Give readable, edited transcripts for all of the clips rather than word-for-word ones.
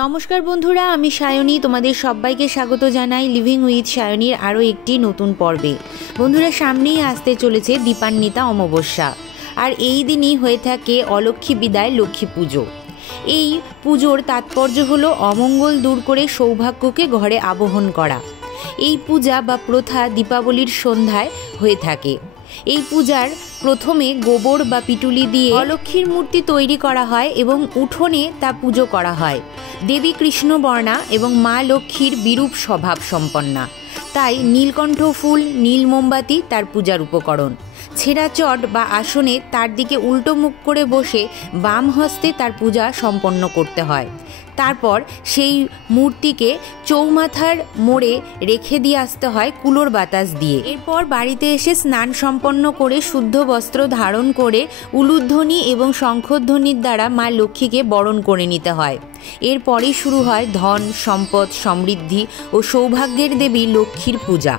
নমস্কার বন্ধুরা, আমি সায়নী। তোমাদের সবাইকে স্বাগত জানাই লিভিং উইথ সায়নীর আরও একটি নতুন পর্বে। বন্ধুরা, সামনেই আসতে চলেছে দীপান্বিতা অমাবস্যা, আর এই দিনই হয়ে থাকে অলক্ষ্মী বিদায় লক্ষ্মী পুজো। এই পুজোর তাৎপর্য হলো অমঙ্গল দূর করে সৌভাগ্যকে ঘরে আবাহন করা। এই পূজা বা প্রথা দীপাবলির সন্ধ্যায় হয়ে থাকে। এই পূজার প্রথমে গোবর বা পিটুলি দিয়ে অলক্ষ্মীর মূর্তি তৈরি করা হয় এবং উঠোনে তা পুজো করা হয়। দেবী কৃষ্ণবর্ণা এবং মা লক্ষ্মীর বিরূপ স্বভাব সম্পন্না, তাই নীলকণ্ঠ ফুল, নীল মোমবাতি তার পূজার উপকরণ। ছেঁড়া চট বা আসনে তার দিকে উল্টো মুখ করে বসে বাম হস্তে তার পূজা সম্পন্ন করতে হয়। তারপর সেই মূর্তিকে চৌমাথার মোড়ে রেখে দিয়ে আসতে হয় কুলোর বাতাস দিয়ে। এরপর বাড়িতে এসে স্নান সম্পন্ন করে শুদ্ধ বস্ত্র ধারণ করে উলুধ্বনি এবং শঙ্খধ্বনির দ্বারা মা লক্ষ্মীকে বরণ করে নিতে হয়। এরপরেই শুরু হয় ধন, সম্পদ, সমৃদ্ধি ও সৌভাগ্যের দেবী লক্ষ্মীর পূজা।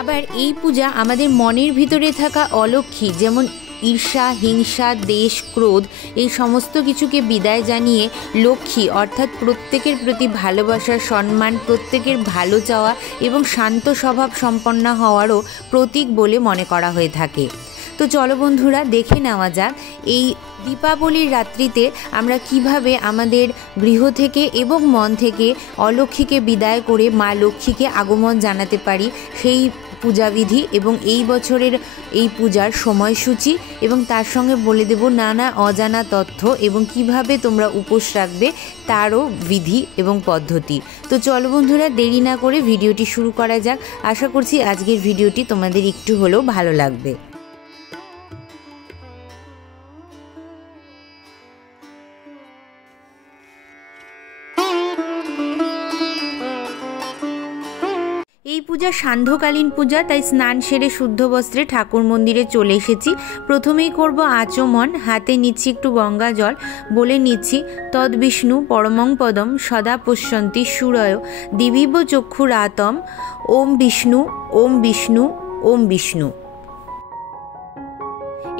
আবার এই পূজা আমাদের মনের ভিতরে থাকা অলক্ষ্মী, যেমন ঈর্ষা, হিংসা, দেশ, ক্রোধ, এই সমস্ত কিছুকে বিদায় জানিয়ে লক্ষ্মী অর্থাৎ প্রত্যেকের প্রতি ভালোবাসা, সম্মান, প্রত্যেকের ভালো চাওয়া এবং শান্ত স্বভাব সম্পন্ন হওয়ারও প্রতীক বলে মনে করা হয়ে থাকে। তো চলো বন্ধুরা, দেখে নেওয়া যাক এই দীপাবলির রাত্রিতে আমরা কিভাবে আমাদের গৃহ থেকে এবং মন থেকে অলক্ষ্মীকে বিদায় করে মা লক্ষ্মীকে আগমন জানাতে পারি, সেই পূজাবিধি এবং এই বছরের এই পূজার সময়সূচি, এবং তার সঙ্গে বলে দেব নানা অজানা তথ্য এবং কিভাবে তোমরা উপোস রাখবে তারও বিধি এবং পদ্ধতি। তো চলো বন্ধুরা, দেরি না করে ভিডিওটি শুরু করা যাক। আশা করছি আজকের ভিডিওটি তোমাদের একটু হলেও ভালো লাগবে। এই পূজা সান্ধ্যকালীন পূজা, তাই স্নান সেরে শুদ্ধ বস্ত্রে ঠাকুর মন্দিরে চলে এসেছি। প্রথমেই করব আচমন। হাতে নিচ্ছি একটু গঙ্গা জল, বলে নিচ্ছি তদ বিষ্ণু পরমং পদম সদা পশ্যন্তি সুরয় দিবিব চক্ষুরাতম ওম বিষ্ণু ওম বিষ্ণু ওম বিষ্ণু।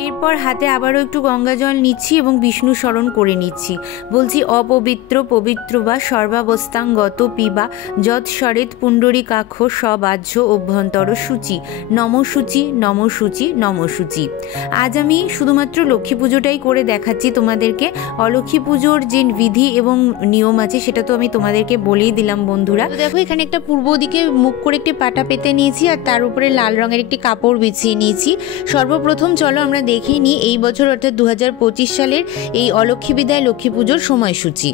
এরপর হাতে আবারও একটু গঙ্গা জল নিচ্ছি এবং বিষ্ণু স্মরণ করে নিচ্ছি। বলছি অপবিত্র পবিত্র বা সর্বাবস্থাঙ্গত পিবা যৎ সরেত পুণ্ডরীকাক্ষ সবাহ্য অভ্যন্তর সূচি নম সূচি নম সূচি নম সূচি। আজ আমি শুধুমাত্র লক্ষ্মী পুজোটাই করে দেখাচ্ছি তোমাদেরকে। অলক্ষ্মী পুজোর যে বিধি এবং নিয়ম আছে সেটা তো আমি তোমাদেরকে বলেই দিলাম বন্ধুরা। তো দেখো, এখানে একটা পূর্ব দিকে মুখ করে একটি পাটা পেতে নিয়েছি আর তার উপরে লাল রঙের একটি কাপড় বিছিয়ে নিয়েছি। সর্বপ্রথম চলো আমরা দেখে নিই এই বছর অর্থাৎ 2025 সালের এই অলক্ষ্মী বিদায় লক্ষ্মী পুজোর সময়সূচি।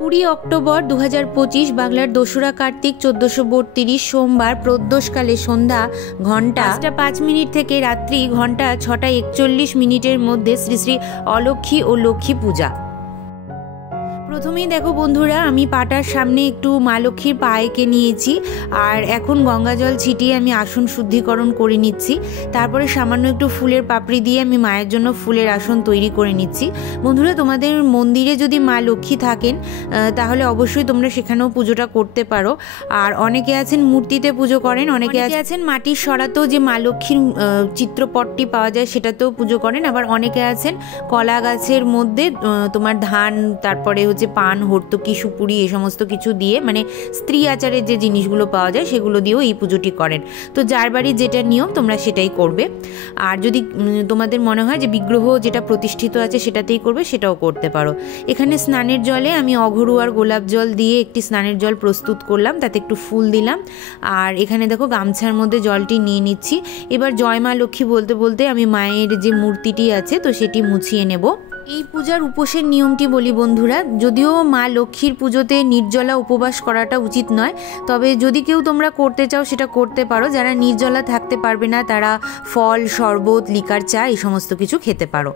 20 অক্টোবর 2025 বাংলার 2রা কার্তিক 1432 সোমবার প্রদোষকালে সন্ধ্যা ঘন্টা 5:05 থেকে রাত্রি ঘন্টা 6:41 মধ্যে শ্রী শ্রী অলক্ষ্মী ও লক্ষ্মী পূজা। প্রথমেই দেখো বন্ধুরা, আমি পাটার সামনে একটু মা লক্ষ্মীর পা এঁকে নিয়েছি আর এখন গঙ্গা জল ছিটিয়ে আমি আসন শুদ্ধিকরণ করে নিচ্ছি। তারপরে সামান্য একটু ফুলের পাপড়ি দিয়ে আমি মায়ের জন্য ফুলের আসন তৈরি করে নিচ্ছি। বন্ধুরা, তোমাদের মন্দিরে যদি মা লক্ষ্মী থাকেন তাহলে অবশ্যই তোমরা সেখানেও পুজোটা করতে পারো। আর অনেকে আছেন মূর্তিতে পুজো করেন, অনেকে আছেন মাটির সরাতেও যে মা লক্ষ্মীর চিত্রপটটি পাওয়া যায় সেটাতেও পুজো করেন। আবার অনেকে আছেন কলা গাছের মধ্যে তোমার ধান, তারপরে পান, হর্তুকি, সুপুরি, এই সমস্ত কিছু দিয়ে, মানে স্ত্রী আচারের যে জিনিসগুলো পাওয়া যায় সেগুলো দিয়েও এই পুজোটি করেন। তো যার বাড়ির যেটা নিয়ম তোমরা সেটাই করবে। আর যদি তোমাদের মনে হয় যে বিগ্রহ যেটা প্রতিষ্ঠিত আছে সেটাতেই করবে, সেটাও করতে পারো। এখানে স্নানের জলে আমি অঘরু আর গোলাপ জল দিয়ে একটি স্নানের জল প্রস্তুত করলাম, তাতে একটু ফুল দিলাম। আর এখানে দেখো গামছার মধ্যে জলটি নিয়ে নিচ্ছি। এবার জয় মা লক্ষ্মী বলতে বলতে আমি মায়ের যে মূর্তিটি আছে তো সেটি মুছিয়ে নেব। এই পূজার উপোসের নিয়মটি বলি বন্ধুরা, যদিও মা লক্ষ্মীর পুজোতে নির্জলা উপবাস করাটা উচিত নয়, তবে যদি কেউ তোমরা করতে চাও সেটা করতে পারো। যারা নির্জলা থাকতে পারবে না তারা ফল, শরবত, লিকার, চা এই সমস্ত কিছু খেতে পারো।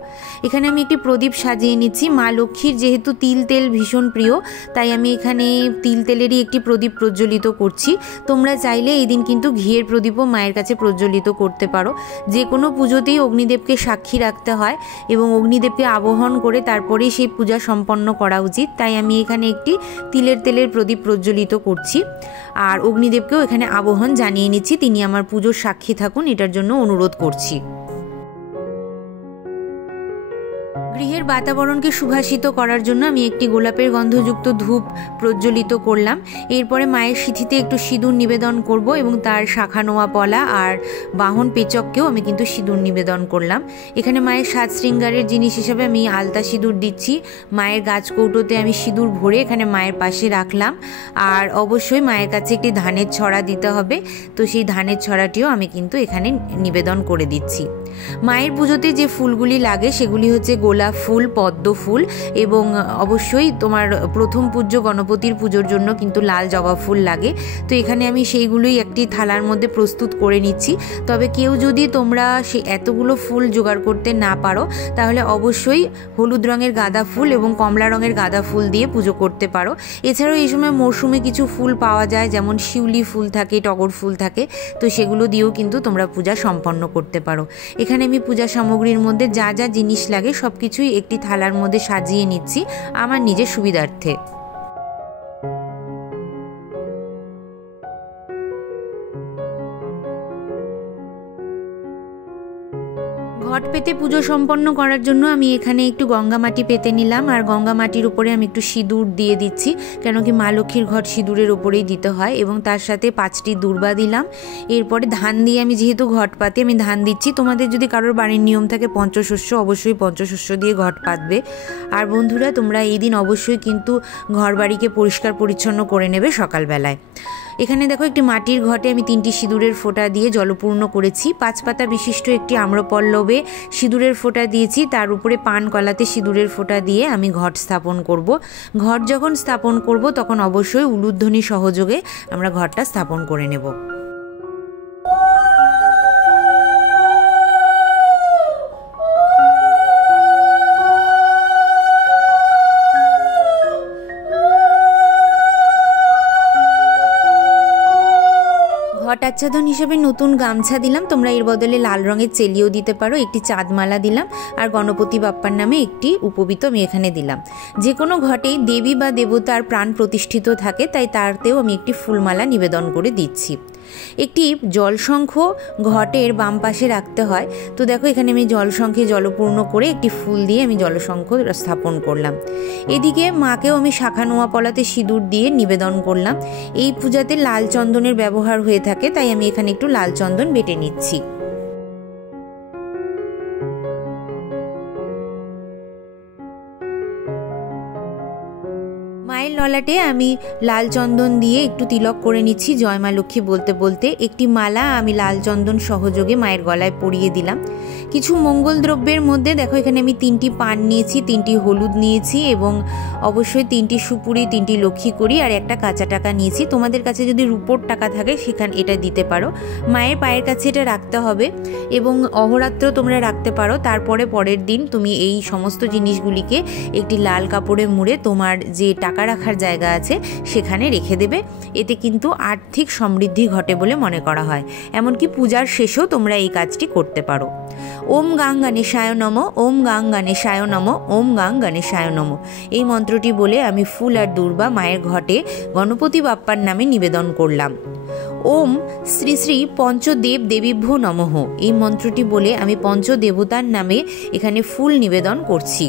এখানে আমি একটি প্রদীপ সাজিয়ে নিচ্ছি। মা লক্ষ্মীর যেহেতু তিল তেল ভীষণ প্রিয়, তাই আমি এখানে তিল তেলেরই একটি প্রদীপ প্রজ্বলিত করছি। তোমরা চাইলে এই দিন কিন্তু ঘিয়ের প্রদীপও মায়ের কাছে প্রজ্বলিত করতে পারো। যে কোনো পুজোতেই অগ্নিদেবকে সাক্ষী রাখতে হয় এবং অগ্নিদেবকে আবহাওয়া করে তারপরে সেই পূজা সম্পন্ন করা উচিত। তাই আমি এখানে একটি তেলের প্রদীপ প্রজ্বলিত করছি আর অগ্নিদেবকেও এখানে আবাহন জানিয়ে নিচ্ছি, তিনি আমার পুজোর সাক্ষী থাকুন, এটার জন্য অনুরোধ করছি। গৃহের ঘরের বাতাবরণকে সুভাষিত করার জন্য আমি একটি গোলাপের গন্ধযুক্ত ধূপ প্রজ্বলিত করলাম। এরপরে মায়ের সিঁথিতে একটু সিঁদুর নিবেদন করব এবং তার শাখা নোয়া পলা আর বাহন পেচককেও আমি কিন্তু সিঁদুর নিবেদন করলাম। এখানে মায়ের সাজ শৃঙ্গারের জিনিস হিসেবে আমি আলতা সিঁদুর দিচ্ছি। মায়ের গাছ কৌটোতে আমি সিঁদুর ভরে এখানে মায়ের পাশে রাখলাম। আর অবশ্যই মায়ের কাছে একটি ধানের ছড়া দিতে হবে, তো সেই ধানের ছড়াটিও আমি কিন্তু এখানে নিবেদন করে দিচ্ছি। মায়ের পুজোতে যে ফুলগুলি লাগে সেগুলি হচ্ছে গোলাপ ফুল, পদ্ম ফুল এবং অবশ্যই তোমার প্রথম পূজ্য গণপতির পুজোর জন্য কিন্তু লাল জবা ফুল লাগে। তো এখানে আমি সেইগুলোই একটি থালার মধ্যে প্রস্তুত করে নিচ্ছি। তবে কেউ যদি তোমরা এতগুলো ফুল জোগাড় করতে না পারো তাহলে অবশ্যই হলুদ রঙের গাঁদা ফুল এবং কমলা রঙের গাঁদা ফুল দিয়ে পুজো করতে পারো। এছাড়াও এই সময় মরশুমে কিছু ফুল পাওয়া যায়, যেমন শিউলি ফুল থাকে, টগর ফুল থাকে, তো সেগুলো দিয়েও কিন্তু তোমরা পূজা সম্পন্ন করতে পারো। এখানে আমি পূজা সামগ্রীর মধ্যে যা যা জিনিস লাগে সব কিছুই একটি থালার মধ্যে সাজিয়ে নিচ্ছি আমার নিজের সুবিধার্থে। ঘট পেতে পুজো সম্পন্ন করার জন্য আমি এখানে একটু গঙ্গা মাটি পেতে নিলাম, আর গঙ্গা মাটির উপরে আমি একটু সিঁদুর দিয়ে দিচ্ছি, কেন কি মা লক্ষ্মীর ঘট সিঁদুরের ওপরেই দিতে হয়, এবং তার সাথে 5টি দূর্বা দিলাম। এরপরে ধান দিয়ে আমি যেহেতু ঘট পাতি আমি ধান দিচ্ছি। তোমাদের যদি কারোর বাড়ির নিয়ম থাকে পঞ্চশস্য, অবশ্যই পঞ্চশস্য দিয়ে ঘট পাতবে। আর বন্ধুরা, তোমরা এই দিন অবশ্যই কিন্তু ঘর বাড়িকে পরিষ্কার পরিচ্ছন্ন করে নেবে সকালবেলায়। এখানে দেখো একটি মাটির ঘটে আমি 3টি সিঁদুরের ফোঁটা দিয়ে জলপূর্ণ করেছি। 5 পাতা বিশিষ্ট একটি আম্রপল্লবে সিঁদুরের ফোঁটা দিয়েছি, তার উপরে পান কলাতে সিঁদুরের ফোঁটা দিয়ে আমি ঘট স্থাপন করব। ঘট যখন স্থাপন করব তখন অবশ্যই উলুধ্বনি সহযোগে আমরা ঘরটা স্থাপন করে নেব। ঘট আচ্ছাদন হিসেবে নতুন গামছা দিলাম, তোমরা এর বদলে লাল রঙের চেলিও দিতে পারো। একটি চাঁদমালা দিলাম, আর গণপতি বাপ্পার নামে একটি উপবীত আমি এখানে দিলাম। যে কোনো ঘটেই দেবী বা দেবতার প্রাণ প্রতিষ্ঠিত থাকে, তাই তারতেও আমি একটি ফুলমালা নিবেদন করে দিচ্ছি। একটি জলশঙ্খ ঘটের বাম পাশে রাখতে হয়, তো দেখো এখানে আমি জলশঙ্খে জলপূর্ণ করে একটি ফুল দিয়ে আমি জলশঙ্খ স্থাপন করলাম। এদিকে মাকেও আমি শাখা নোয়া পলাতে সিঁদুর দিয়ে নিবেদন করলাম। এই পূজাতে লাল চন্দনের ব্যবহার হয়ে থাকে, তাই আমি এখানে একটু লাল চন্দন বেটে নিচ্ছি। মায়ের ললাটে আমি লাল চন্দন দিয়ে একটু তিলক করে নিচ্ছি জয় মা লক্ষ্মী বলতে বলতে। একটি মালা আমি লাল চন্দন সহযোগে মায়ের গলায় পরিয়ে দিলাম। কিছু মঙ্গল দ্রব্যের মধ্যে দেখো এখানে আমি 3টি পান নিয়েছি, 3টি হলুদ নিয়েছি এবং অবশ্যই 3টি সুপুরি, 3টি লক্ষ্মী করি আর একটা কাঁচা টাকা নিয়েছি। তোমাদের কাছে যদি রূপোর টাকা থাকে সেখানে এটা দিতে পারো। মায়ের পায়ের কাছে এটা রাখতে হবে এবং অহরাত্র তোমরা রাখতে পারো। তারপরে পরের দিন তুমি এই সমস্ত জিনিসগুলিকে একটি লাল কাপড়ে মুড়ে তোমার যে টাকা রাখার জায়গা আছে সেখানে রেখে দেবে। এতে কিন্তু আর্থিক সমৃদ্ধি ঘটে বলে মনে করা হয়। এমনকি পূজার শেষেও তোমরা এই কাজটি করতে পারো। ওম গাং গণেশায় নম, ওম গাং গণেশায় নম, ওম গাং গণেশায় নম, এই মন্ত্রটি বলে আমি ফুল আর দূর্বা মায়ের ঘটে গণপতি বাপ্পার নামে নিবেদন করলাম। ওম শ্রী শ্রী পঞ্চদেব দেবীভ্যো নমঃ, এই মন্ত্রটি বলে আমি পঞ্চদেবতার নামে এখানে ফুল নিবেদন করছি।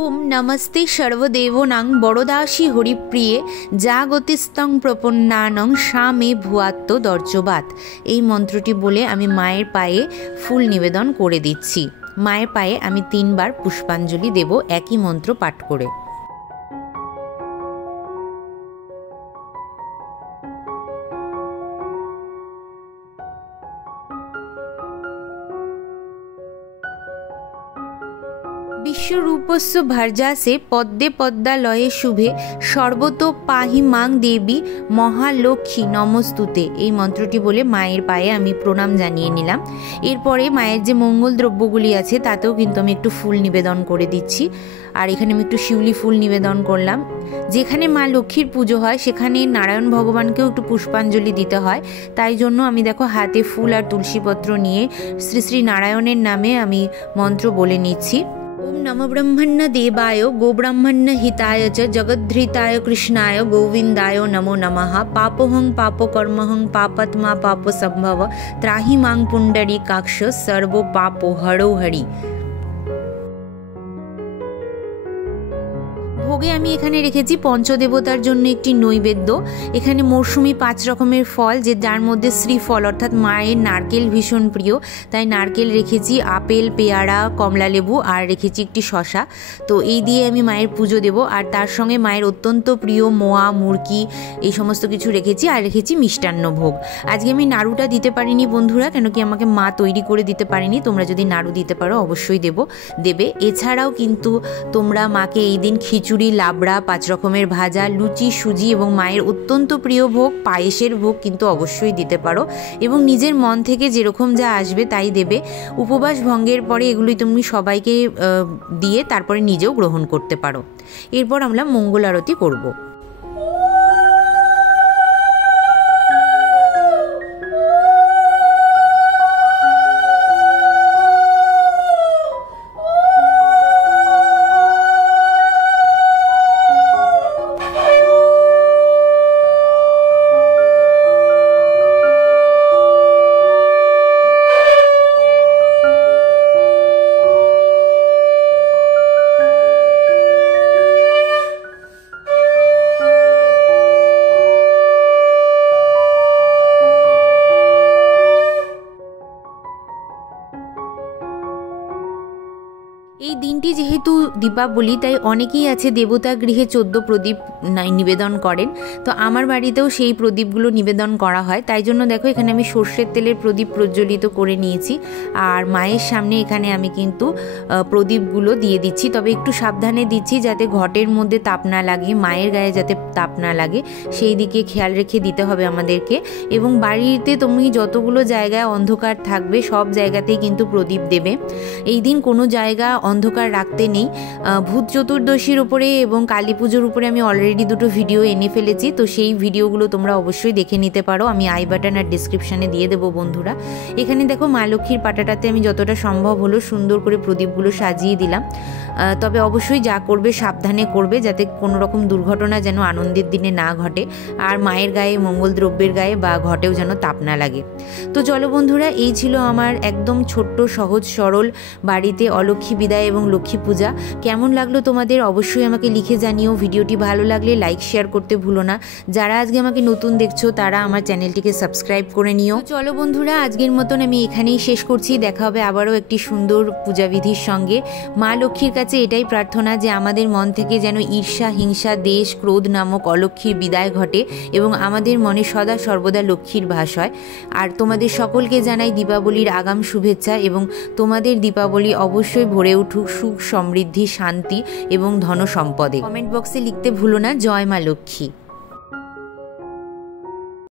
ওম নমস্তে সর্বদেবনাং বড়দাসী হরিপ্রিয়ে জাগতিস্তং প্রপন্নানং সা মে ভুয়াত্ম দর্জবাত, এই মন্ত্রটি বলে আমি মায়ের পায়ে ফুল নিবেদন করে দিচ্ছি। মায়ের পায়ে আমি 3 বার পুষ্পাঞ্জলি দেব একই মন্ত্র পাঠ করে। বিশ্বরূপস্য ভার্যাসে পদ্মে পদ্মালয়ে শুভে সর্বতো পাহি মাং দেবী মহালক্ষ্মী নমস্তুতে, এই মন্ত্রটি বলে মায়ের পায়ে আমি প্রণাম জানিয়ে নিলাম। এরপরে মায়ের যে মঙ্গল দ্রব্যগুলি আছে তাতেও কিন্তু আমি একটু ফুল নিবেদন করে দিচ্ছি। আর এখানে আমি একটু শিউলি ফুল নিবেদন করলাম। যেখানে মা লক্ষ্মীর পুজো হয় সেখানে নারায়ণ ভগবানকেও একটু পুষ্পাঞ্জলি দিতে হয়, তাই জন্য আমি দেখো হাতে ফুল আর তুলসীপত্র নিয়ে শ্রী শ্রী নারায়ণের নামে আমি মন্ত্র বলে নিচ্ছি। ओम नमो ब्रह्मण्य देवाय गोब्राह्मण्य हिताय च जगद्धृताय कृष्णाय गोविंदाय नमो नमः। पापोहं पापकर्महं पापात्मा पापसंभव त्राहि मां पुंडरीकाक्ष सर्व पापो हरो हरि। ভোগে আমি এখানে রেখেছি পঞ্চদেবতার জন্য একটি নৈবেদ্য। এখানে মরশুমি 5 রকমের ফল, যার মধ্যে শ্রীফল অর্থাৎ মায়ের নারকেল ভীষণ প্রিয়, তাই নারকেল রেখেছি, আপেল, পেয়ারা, কমলা লেবু আর রেখেছি একটি শশা। তো এই দিয়ে আমি মায়ের পুজো দেব। আর তার সঙ্গে মায়ের অত্যন্ত প্রিয় মোয়া, মুরকি এই সমস্ত কিছু রেখেছি, আর রেখেছি মিষ্টান্ন ভোগ। আজকে আমি নাড়ুটা দিতে পারিনি বন্ধুরা, কেন কি আমাকে মা তৈরি করে দিতে পারেনি। তোমরা যদি নাড়ু দিতে পারো অবশ্যই দেবে। এছাড়াও কিন্তু তোমরা মাকে এই দিন খিচুড়ি, লাবড়া, 5 রকমের ভাজা, লুচি, সুজি এবং মায়ের অত্যন্ত প্রিয় ভোগ পায়েসের ভোগ কিন্তু অবশ্যই দিতে পারো, এবং নিজের মন থেকে যেরকম যা আসবে তাই দেবে। উপবাস ভঙ্গের পরে এগুলোই তুমি সবাইকে দিয়ে তারপরে নিজেও গ্রহণ করতে পারো। এরপর আমরা মঙ্গল আরতি করব। এই দিনটি যেহেতু দীপাবলি, তাই অনেকেই আছে দেবতা গৃহে 14 প্রদীপ নিবেদন করেন। তো আমার বাড়িতেও সেই প্রদীপগুলো নিবেদন করা হয়। তাই জন্য দেখো এখানে আমি সর্ষের তেলের প্রদীপ প্রজ্বলিত করে নিয়েছি, আর মায়ের সামনে এখানে আমি কিন্তু প্রদীপগুলো দিয়ে দিচ্ছি। তবে একটু সাবধানে দিচ্ছি যাতে ঘটের মধ্যে তাপ না লাগে, মায়ের গায়ে যাতে তাপ না লাগে, সেই দিকে খেয়াল রেখে দিতে হবে আমাদেরকে। এবং বাড়িতে তুমি যতগুলো জায়গায় অন্ধকার থাকবে সব জায়গাতেই কিন্তু প্রদীপ দেবে। এই দিন কোনো জায়গা অন্ধকার রাখতে নেই। ভূত চতুর্দশীর উপরে এবং কালী পুজোর উপরে আমি অলরেডি 2টো ভিডিও এনে ফেলেছি, তো সেই ভিডিওগুলো তোমরা অবশ্যই দেখে নিতে পারো। আমি আই বাটন আর ডিসক্রিপশানে দিয়ে দেবো বন্ধুরা। এখানে দেখো মা লক্ষ্মীর পাটাটাতে আমি যতটা সম্ভব হলো সুন্দর করে প্রদীপগুলো সাজিয়ে দিলাম। তবে অবশ্যই যা করবে সাবধানে করবে, যাতে কোনো রকম দুর্ঘটনা যেন আনন্দের দিনে না ঘটে, আর মায়ের গায়ে, মঙ্গল দ্রব্যের গায়ে বা ঘটেও যেন তাপ না লাগে। তো চলো বন্ধুরা, এই ছিল আমার একদম ছোট্ট সহজ সরল বাড়িতে অলক্ষ্মী বিদায় এবং লক্ষ্মী পূজা। কেমন লাগলো তোমাদের অবশ্যই আমাকে লিখে জানিও। ভিডিওটি ভালো লাগলে লাইক শেয়ার করতে ভুলো না। যারা আজকে আমাকে নতুন দেখছো তারা আমার চ্যানেলটিকে সাবস্ক্রাইব করে নিও। চলো বন্ধুরা, আজকের মতন আমি এখানেই শেষ করছি। দেখা হবে আবারও একটি সুন্দর পূজাবিধির সঙ্গে। মা লক্ষ্মীর কাছে এটাই প্রার্থনা যে আমাদের মন থেকে যেন ঈর্ষা, হিংসা, দেশ, ক্রোধ নামক অলক্ষ্মীর বিদায় ঘটে এবং আমাদের মনে সদা সর্বদা লক্ষ্মীর বাস হয়। আর তোমাদের সকলকে জানাই দীপাবলির আগাম শুভেচ্ছা, এবং তোমাদের দীপাবলি অবশ্যই ভরে উঠুক সুখ, সমৃদ্ধি, শান্তি এবং ধন সম্পদে। কমেন্ট বক্সে লিখতে ভুলো না জয় মা লক্ষ্মী।